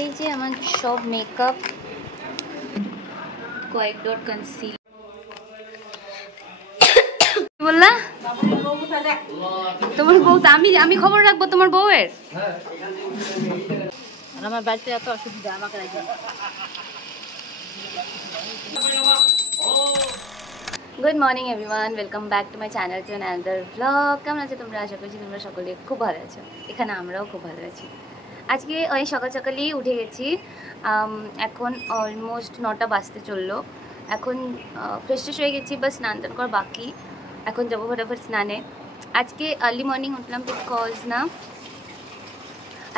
এই যে আমার সব মেকআপ, কয়েক ডট কনসিল। বললা তোমার বউ? আমি খবর রাখবো তোমার বউয়ের। আমার বাড়িতে এত অসুবিধা, আমাকে রাখবে। Good morning everyone, welcome back to my channel to another blog. কেমন আছো তোমরা? আশা করছি তোমরা সকলে খুব ভালো আছো। এখানে আমরাও খুব ভালো আছি। আজকে অনেক সকাল সকালই উঠে গেছি। এখন অলমোস্ট 9টা বাজতে চললো। এখন ফ্রেশ ট্রেশ হয়ে গেছি, বাস স্নান টান করা বাকি। এখন যাবো ফটাফট স্নানে। আজকে আর্লি মর্নিং উঠলাম বিকজ না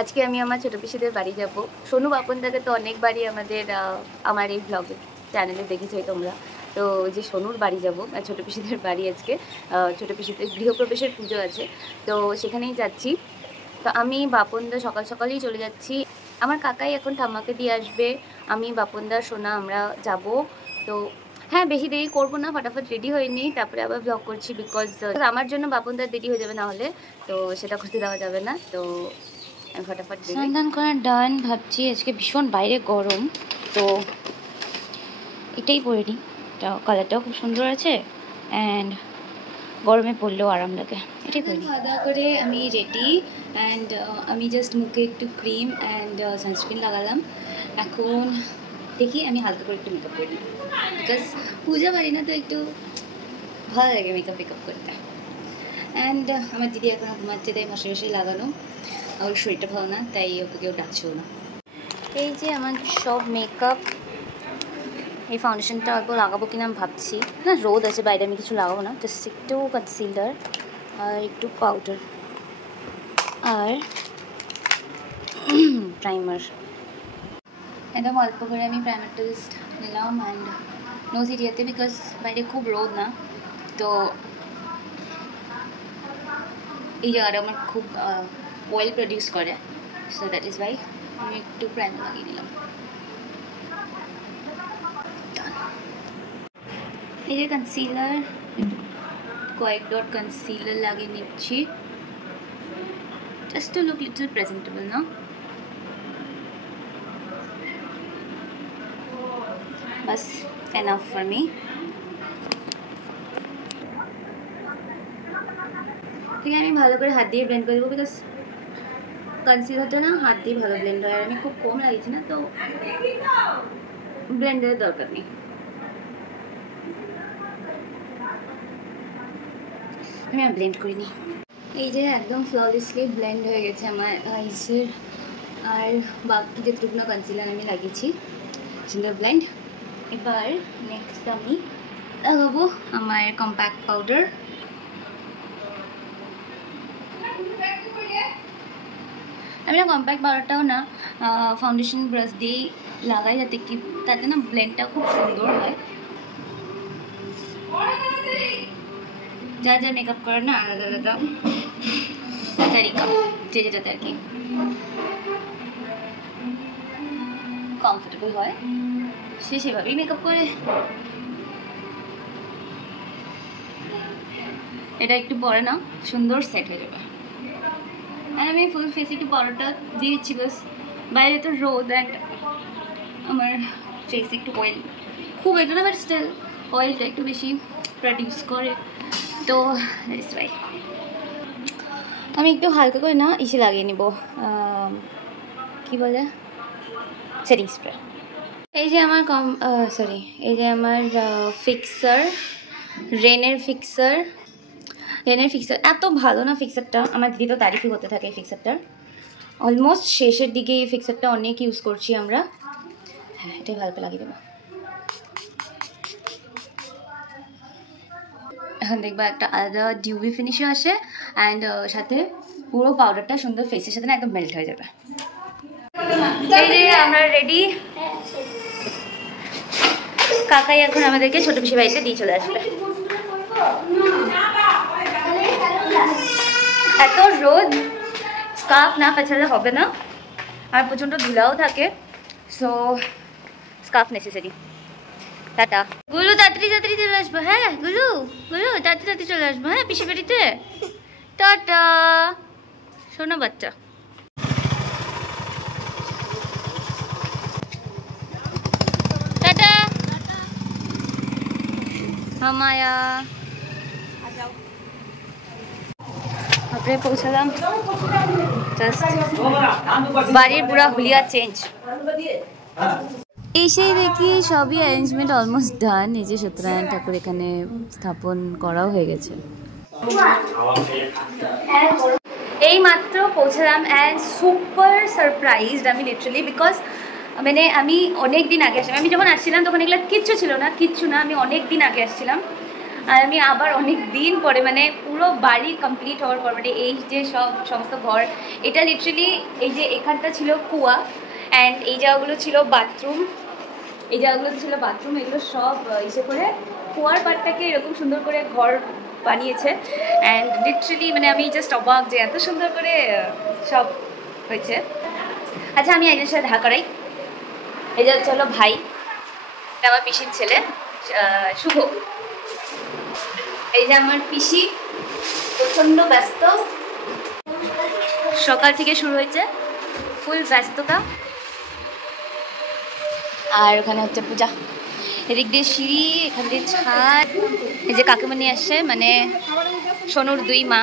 আজকে আমি আমার ছোটো পিসিদের বাড়ি যাব। সোনু বাপনদাকে তো অনেকবারই আমার এই ব্লগে চ্যানেলে দেখেছোই তোমরা। তো যে সোনুর বাড়ি যাব, ছোটো পিসিদের বাড়ি। আজকে ছোটো পিসিদের গৃহপ্রবেশের পুজো আছে, তো সেখানেই যাচ্ছি। তো আমি বাপনদা সকাল সকালেই চলে যাচ্ছি। আমার কাকাই এখন ঠাম্মাকে দিয়ে আসবে। আমি বাপনদা সোনা আমরা যাব। তো হ্যাঁ, বেশি দেরি করবো না, ফটাফট রেডি হয়ে নিই, তারপরে আবার ব্লগ করছি। বিকজ আমার জন্য বাপনদার দেরি হয়ে যাবে, না হলে তো সেটা করতে দেওয়া যাবে না। তো আমি ফটাফট স্নান করা ডান। ভাবছি আজকে ভীষণ বাইরে গরম, তো এটাই পরে নিই। কালারটাও খুব সুন্দর আছে, অ্যান্ড গরমে পরলেও আরাম লাগে। এটাই পরে নিই। খাওয়া দাওয়া করে আমি রেডি, অ্যান্ড আমি জাস্ট মুখে একটু ক্রিম অ্যান্ড সানস্ক্রিন লাগালাম। এখন দেখি আমি হালকা করে একটু মেকআপ করে নিই, বিকজ পূজা বাড়ি না, তো একটু ভালো লাগে মেকআপ করতে। অ্যান্ড আমার দিদি এখন ঘুমাচ্ছে, তাই মশাই লাগানো। ওর শরীরটা ভালো না, তাই ওকে কেউ ডাকছেও না। এই যে আমার সব মেকআপ। এই ফাউন্ডেশনটা অল্প লাগাবো কিনা আমি ভাবছি। না, রোদ আছে বাইরে, আমি কিছু লাগাবো না। জাস্ট একটু কনসিলার আর একটু পাউডার আর প্রাইমার। একদম অল্প করে আমি প্রাইমারটা জাস্ট নিলাম অ্যান্ড নোজ এরিয়াতে, বিকজ বাইরে খুব রোদ না, তো এই জায়গাটা আমার খুব অয়েল প্রডিউস করে, সো দ্যাট ইজ ওয়াই আমি একটু প্রাইমার লাগিয়ে নিলাম। এই যে কনসিলার, কয়েক ডট কনসিলার লাগিয়ে নিচ্ছি, just to look little presentable না। বাস এনাফ ফর মি। ঠিক আছে, আমি ভালো করে হাত দিয়ে ব্লেন্ড করে দেবো, বিকজ কনসিলারটা না হাত দিয়ে ভালো ব্লেন্ড হয়, আর আমি খুব কম লাগিয়েছি না, তো ব্লেন্ডারের দরকার নেই। আমি আর ব্লেন্ড করিনি। এই যে একদম ফ্ললেসলি ব্লেন্ড হয়ে গেছে আমার আইসের, আর বাকি যেটুকুনো কনসিলার আমি লাগিয়েছি, সুন্দর ব্লেন্ড। এবার নেক্সট আমি লাগাবো আমার কম্প্যাক্ট পাউডার। আমি না কম্প্যাক্ট পাউডারটাও না ফাউন্ডেশন ব্রাশ দিয়েই লাগাই, যাতে কি তাতে না ব্লেন্ডটা খুব সুন্দর হয়। যা যা মেকআপ করে না আলাদা আলাদা তারিকা, যে যেটাতে আর কি কমফোর্টেবল হয় সে সেভাবেই মেকআপ করে। এটা একটু পরে না সুন্দর সেট হয়ে যাবে। আর আমি ফুল ফেসে একটু পাউডারটা দিয়ে দিচ্ছি, বাস বাইরে তো রোদ অ্যান্ড আমার ফেসে একটু অয়েল খুব এটা না, বাট স্টিল অয়েলটা একটু বেশি প্রডিউস করে, তো দ্যাটস ওয়াই আমি একটু হালকা করে না ইসে লাগিয়ে নিব, কি বলে, সেটিং স্প্রে। এই যে আমার এই যে আমার ফিক্সার, রেনের ফিক্সার এত ভালো না ফিক্সারটা। আমার দিদি তো তারিফই করতে থাকে এই ফিক্সারটার। অলমোস্ট শেষের দিকে এই ফিক্সারটা অনেক ইউজ করছি আমরা। হ্যাঁ, এটাই ভালো করে লাগিয়ে দেবো। এখন দেখবা একটা আলাদা ডিউবি ফিনিশও আসে, অ্যান্ড সাথে পুরো পাউডারটা সুন্দর ফেসের সাথে না একদম মেল্ট হয়ে যাবে। এই যে আমরা রেডি। কাকাই এখন আমাদেরকে ছোট পিসি বাড়িতে দিয়ে চলে আসবে। এত রোদ, স্কার্ফ না পেছালে হবে না, আর প্রচণ্ড ধুলাও থাকে, সো স্কার্ফ নেসেসারি। টাটা গুলু, তাড়াতাড়ি চলে আসবো। হ্যাঁ গুলু তাড়াতাড়ি চলে আসবো। হ্যাঁ, পিসি বাড়িতে টাটা শোনো বাচ্চা। মামায়া তারপরে পৌঁছালাম জাস্ট বাড়ির পুরা হুলিয়া চেঞ্জ এসেই দেখি সবই অ্যারেঞ্জমেন্ট অলমোস্ট ডান। এই যে সত্যনারায়ণ ঠাকুর এখানে স্থাপন করাও হয়ে গেছে। এই মাত্র পৌঁছালাম অ্যান্ড সুপার সারপ্রাইজড আমি লিটারালি, বিকজ মানে আমি অনেক দিন আগে আসলাম। আমি যখন আসছিলাম তখন এগুলো কিচ্ছু ছিল না, কিচ্ছু না। আমি অনেক দিন আগে আসছিলাম আর আমি আবার অনেক দিন পরে মানে পুরো বাড়ি কমপ্লিট হওয়ার পর মানে এই যে সমস্ত ঘর, এটা লিটারালি এই যে এখানটা ছিল কুয়া অ্যান্ড এই জায়গাগুলো ছিল বাথরুম, এই জায়গাগুলোতে ছিল বাথরুম, এগুলো সব ইসে করে কুয়ার পাড়টাকে এরকম সুন্দর করে ঘর বানিয়েছে। অ্যান্ড লিটারালি মানে আমি জাস্ট অবাক যে এত সুন্দর করে সব হয়েছে। আচ্ছা আমি একজনের সাথে দেখা করাই। এই যে হচ্ছে হলো ভাই, এটা আমার পিসির ছেলে শুভ। এই যে আমার পিসি প্রচণ্ড ব্যস্ত, সকাল থেকে শুরু হয়েছে ফুল ব্যস্ততা। আর ওখানে হচ্ছে পূজা, এদিক দিয়ে সিঁড়ি, এখান দিয়ে ছাদ। এই যে কাকিমা নিয়ে আসছে মানে সোনুর দুই মা,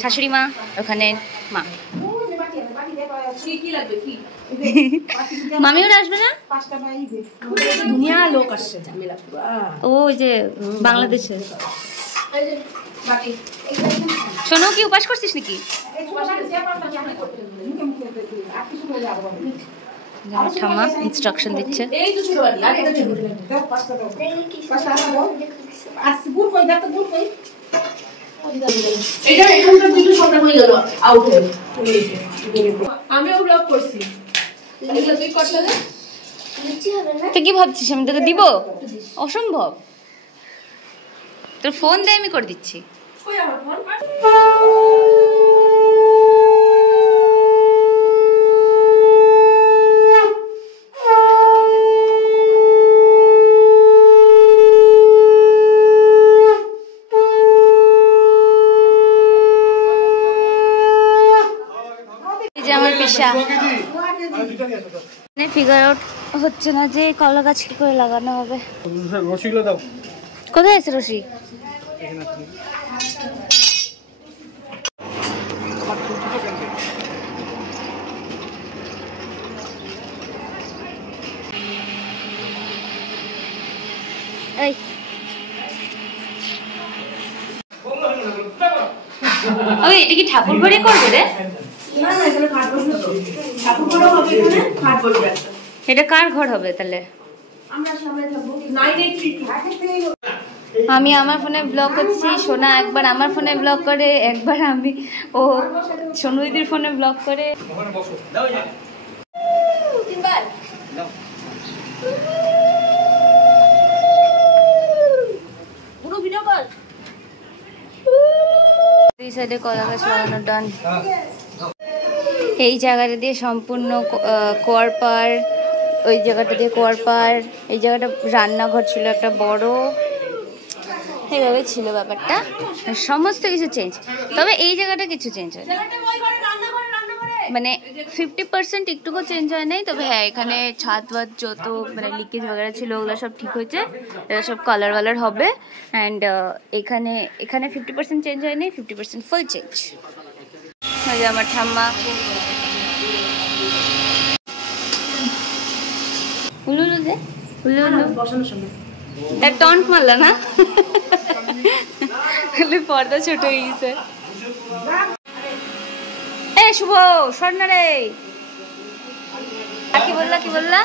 শাশুড়ি মা, ওখানে মা। মামিও আসবে না? দুনিয়া লোক আসছে ঝামেলা। ও ওই যে বাংলাদেশে। সোনু কি উপাস করছিস নাকি? ঠাম্মা ইনস্ট্রাকশন দিচ্ছে। তুই কি ভাবছিস আমি তোকে দিব? অসম্ভব, তোর ফোন দিয়ে আমি করে দিচ্ছি। আমার পেশা ফিগার আউট হচ্ছে না যে কলা গাছ কি করে লাগানো হবে। কোথায় আছে রশি? এই ওই এটা কি ঠাকুর ঘরে করবে রে? এটা কার ঘর হবে তাহলে? আমি আমার ফোনে ব্লগ করছি, সোনা একবার আমার ফোনে ব্লগ করে, একবার আমি ও সোনু দিদির ফোনে ব্লগ করে। এই সাইডে কলা গাছ লাগানো ডান। এই জায়গাটা দিয়ে সম্পূর্ণ কুয়ার পাড়, ওই জায়গাটা দিয়ে কুয়ার পাড়, এই জায়গাটা রান্নাঘর ছিল একটা বড়, এইভাবে ছিল ব্যাপারটা। সমস্ত কিছু চেঞ্জ, তবে এই জায়গাটা কিছু চেঞ্জ হয় মানে 50% একটুকু চেঞ্জ হয় নাই। তবে হ্যাঁ এখানে ছাদ বাদ যত মানে লিকেজ বগেরা ছিল ওগুলো সব ঠিক হয়েছে, এটা সব কালার ওয়ালার হবে। অ্যান্ড এখানে 50% চেঞ্জ হয়নি, 50% ফুল চেঞ্জ। আমার ঠাম্মা উলু উলু দে, উলু উলু তার টন্ট মারলা না, পর্দা ছোট হয়ে গেছে। এ শুভ স্বর্ণা রে, কি বললা কি বললা?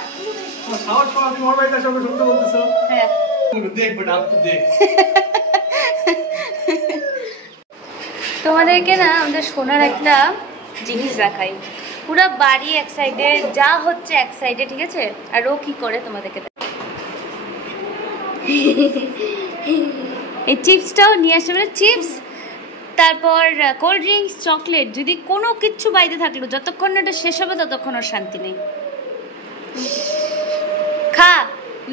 তোমাদেরকে না আমাদের সোনার একটা জিনিস দেখাই। পুরো বাড়ি এক সাইডে, যা হচ্ছে এক সাইডে, ঠিক আছে? আর ও কি করে তোমাদেরকে এই চিপসটাও নিয়ে আসছে, মানে চিপস, তারপর কোল্ড ড্রিঙ্কস, চকলেট, যদি কোনো কিচ্ছু বাইরে থাকলো যতক্ষণ না এটা শেষ হবে ততক্ষণ ওর শান্তি নেই। খা,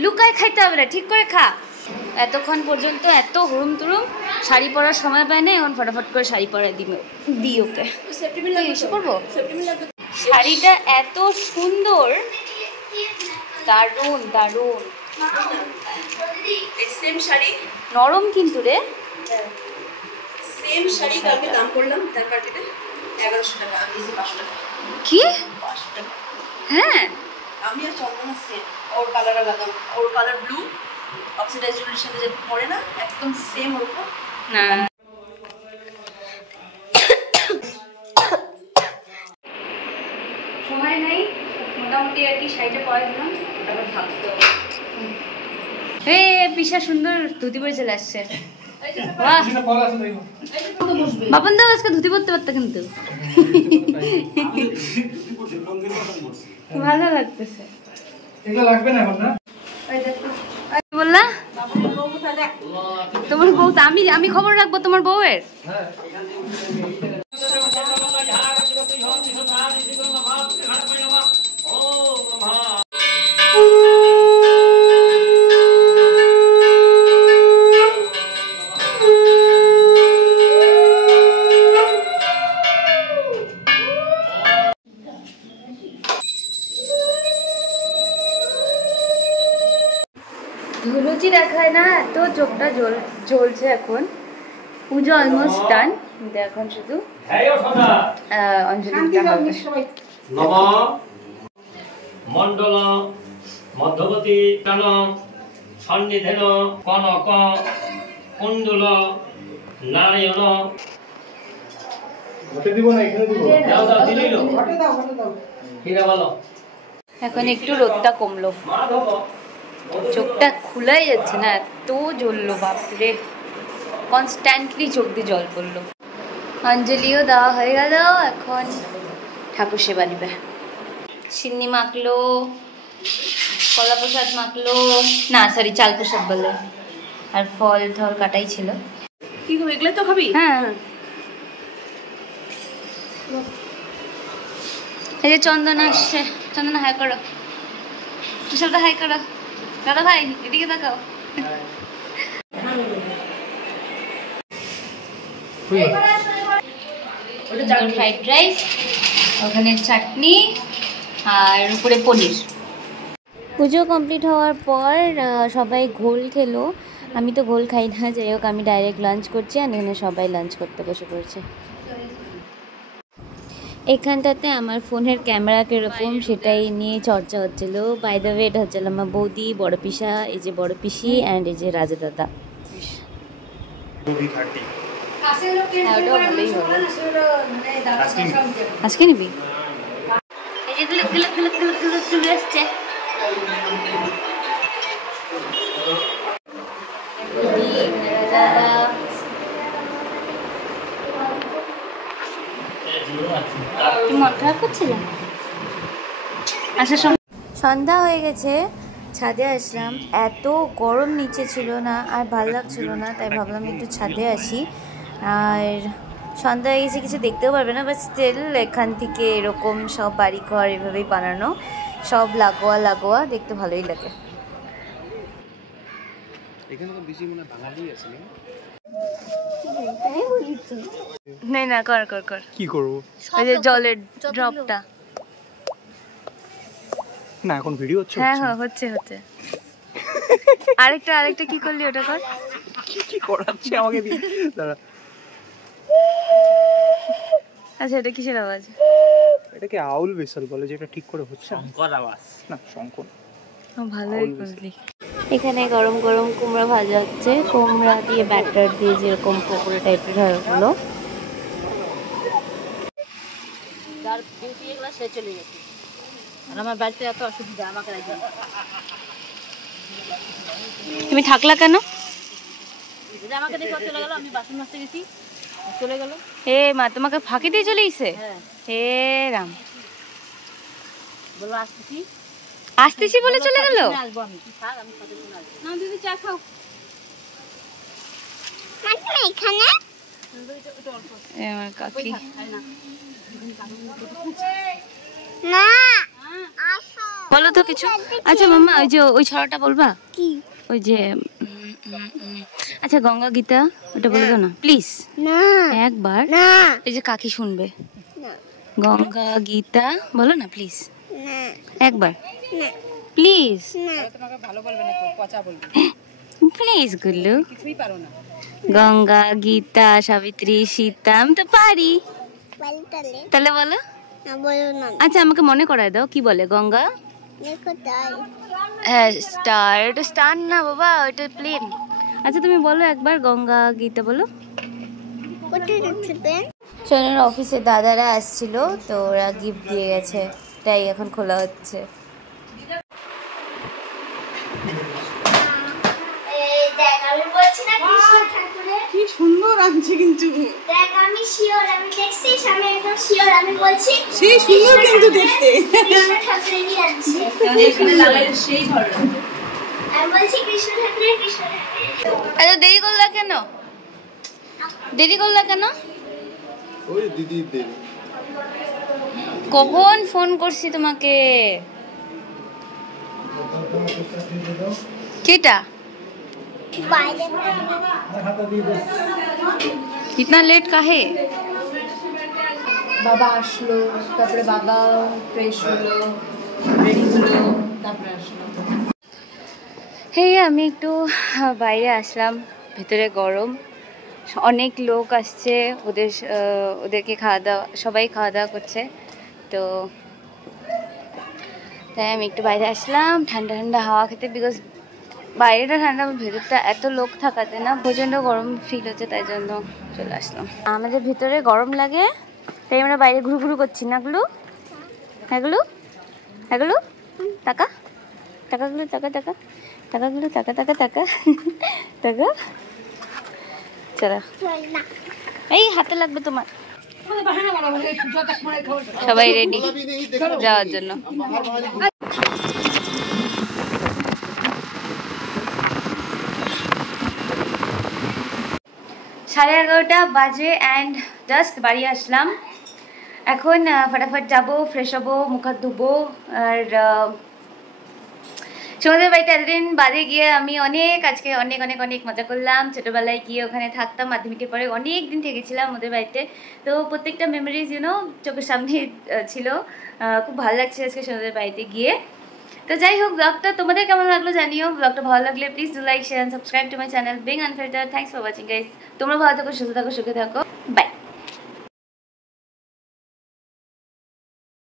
লুকায় খাইতে হবে না, ঠিক করে খা। এতক্ষণ পর্যন্ত এত হুড়ুম তুরুম, শাড়ি পরার সময় পায় না, এখন ফটাফট করে শাড়ি পরা দিই ওকে। এসে পড়বো। শাড়িটা এত সুন্দর, দারুণ দারুণ। এই সেম শাড়ি নরম কিন্তু রে। সেম শাড়ি কালকে দাম করলাম তার মার্কেটে 1100 টাকা, আমি দিয়েছি 500 টাকা। কি? 500 টাকা। হ্যাঁ আমি আর চন্দনা সেম, ওর কালার আলাদা, ওর কালার ব্লু, অক্সিডাইজ জুয়েলের সাথে যেটা পরে না একদম সেম ওরকম না। সময় নেই, মোটামুটি আর কি শাড়িটা পরে দিলাম, তারপর ভাবতে হবে। পিসা সুন্দর ধুতি পরে চলে আসছে। বাপন দাও আজকে ধুতি পরতে পারতো কিন্তু ভালো লাগতেছে। বললা তোমার বউ? আমি খবর রাখবো তোমার বউয়ের। ধুলুচি দেখায় না, এত চোখটা জ্বলছে এখন। পুজো অলমোস্ট ডান, কিন্তু এখন শুধু অঞ্জলি নম মণ্ডল মধ্যবতী টান সন্নিধেন কনক কুণ্ডল নারায়ণ এখন একটু রোদটা কমলো, চোখটা খুলাই যাচ্ছে না, এত জ্বললো বাপরে, কনস্ট্যান্টলি চোখ দিয়ে জল পড়লো। অঞ্জলিও দেওয়া হয়ে গেল, এখন ঠাকুর সেবা নিবে। সিন্নি মাখলো, কলা প্রসাদ মাখলো, না সরি চাল প্রসাদ বলে, আর ফল টল কাটাই ছিল। কি হবে, এগুলো তো খাবি? হ্যাঁ এই যে চন্দনা আসছে, চন্দনা হাই করো, তুষারটা হাই করো। দাদা ভাই এদিকে তাকাও। ফ্রাইড রাইস, ওখানে চাটনি, আর উপরে পনির। পুজো কমপ্লিট হওয়ার পর সবাই ঘোল খেলো, আমি তো ঘোল খাই না, যাই হোক আমি ডাইরেক্ট লাঞ্চ করছি, আর এখানে সবাই লাঞ্চ করতে বসে পড়েছে। এখানটাতে আমার ফোনের ক্যামেরা কীরকম সেটাই নিয়ে চর্চা হচ্ছিল। বাই দ্য ওয়ে এটা হচ্ছিল আমার বৌদি, বড় পিসা, এই যে বড় পিসি, অ্যান্ড এই যে রাজা দাদা। আজকে নিবি এই যে চলে আসছে। মন খারাপ করছিলাম। আচ্ছা সন্ধ্যা হয়ে গেছে, ছাদে আসলাম, এত গরম নিচে ছিল না, আর ভালো লাগছিল না, তাই ভাবলাম একটু ছাদে আসি। আর সন্ধ্যা হয়ে গেছে, কিছু দেখতেও পারবে না, বাট স্টিল এখান থেকে এরকম সব বাড়ি ঘর এভাবেই বানানো, সব লাগোয়া লাগোয়া, দেখতে ভালোই লাগে। না কর কর কর, কি করবো, ওই যে জলের ড্রপটা না, এখন ভিডিও হচ্ছে। হ্যাঁ হ্যাঁ হচ্ছে হচ্ছে। আরেকটা কি করলি, ওটা কর। কি করাচ্ছে আমাকে দিয়ে, দাঁড়া। আচ্ছা এটা কিসের আওয়াজ? এটাকে আউল বিসল বলে, যেটা ঠিক করে হচ্ছে শঙ্কর আওয়াজ না, শঙ্কর। ভালোই করলি। এখানে গরম গরম কুমড়া ভাজা হচ্ছে, কুমড়া দিয়ে ব্যাটার দিয়ে যেরকম পকোড়া টাইপের হলো। যার ডিউটি এগুলো সে চলে গেছে, আর আমার বাড়িতে এত অসুবিধা, আমাকে রাখবে। তুমি থাকলা কেন? আমাকে দেখে চলে গেল, আমি বাসন মাজতে গেছি, চলে গেল। এ মা, তোমাকে ফাঁকি দিয়ে চলে গেছে? হে রাম, বললো আসতেছি আসতেছি বলে চলে গেল। আসবো আমি, থাক আমি সাথে চলে আসবো। না দিদি চা খাও। এখানে আমার কাকি না বলো তো কিছু। আচ্ছা মাম্মা, ওই যে ওই ছড়াটা বলবা কি? ওই যে আচ্ছা গঙ্গা গীতা, ওটা বলবো না প্লিজ? না একবার না, এই যে কাকি শুনবে। গঙ্গা গীতা বলো না প্লিজ। একবার প্লিজ তোমাকে ভালো বলবে না, পচা বলবে। প্লিজ গুল্লু। কিছুই পারো না। গঙ্গা, গীতা, সাবিত্রী, সীতা, আমি তো পারি। তাহলে বলো। আচ্ছা আমাকে মনে করায় দাও, কি বলে গঙ্গা? হ্যাঁ স্টার, এটা স্টার না বাবা, ওটা প্লেন। আচ্ছা তুমি বলো একবার গঙ্গা গীতা বলো। সোনার অফিসে দাদারা আসছিল, তো ওরা গিফট দিয়ে গেছে, তাই এখন খোলা হচ্ছে। কি সুন্দর আনছে কিন্তু। দেখ আমি শিওর, আমি দেখছি, আমি একদম শিওর, আমি বলছি সেই সুন্দর কিন্তু দেখতে। কৃষ্ণ ঠাকুরেরই আছে। এখানে লাগালে সেই ভালো লাগবে। আমি বলছি কৃষ্ণ ঠাকুরের। আরে দেরি করলা কেন? দেরি করলা কেন? ওই দিদি দেরি। কখন ফোন করছি তোমাকে? কেটা? कितना लेट का है? বাবা আসলো, তারপরে বাবা ফ্রেশ হলো, রেডি হলো, তারপরে আসলো। এই আমি একটু বাইরে আসলাম, ভেতরে গরম, অনেক লোক আসছে, ওদেরকে সবাই খাওয়া দাওয়া করছে, তো তাই আমি একটু বাইরে আসলাম ঠান্ডা ঠান্ডা হাওয়া খেতে। বিকজ বাইরেটা ঠান্ডা, ভেতরটা এত লোক থাকাতে না প্রচণ্ড গরম ফিল হচ্ছে, তাই জন্য চলে আসলাম। আমাদের ভিতরে গরম লাগে, তাই আমরা বাইরে ঘুরু ঘুরু করছি না গুলো। হ্যাঁগুলো হ্যাঁগুলো টাকা টাকাগুলো টাকা টাকা টাকাগুলো টাকা টাকা টাকা টাকা। চলো, এই হাতে লাগবে তোমার। সবাই রেডি যাওয়ার জন্য। সাড়ে 11টা বাজে অ্যান্ড জাস্ট বাড়ি আসলাম। এখন ফটাফট যাবো, ফ্রেশ হবো, মুখ হাত ধুবো। আর সমুদ্রের বাড়িতে এতদিন বাদে গিয়ে আমি আজকে অনেক অনেক অনেক মজা করলাম। ছোটোবেলায় গিয়ে ওখানে থাকতাম, মাধ্যমিকের পরে অনেক দিন থেকেছিলাম ওদের বাড়িতে, তো প্রত্যেকটা মেমোরিজ চোখের সামনে ছিল। খুব ভালো লাগছে আজকে সমুদ্রের বাড়িতে গিয়ে। তো যাই হোক, ব্লগটা তোমাদের কেমন লাগলো জানিও। ব্লগটা ভালো লাগলে please do like, share, subscribe to my channel being unfilter. Thanks for watching guys. তোমরা ভালো থাকো, সুস্থ থাকো, সুখে থাকো। বাই।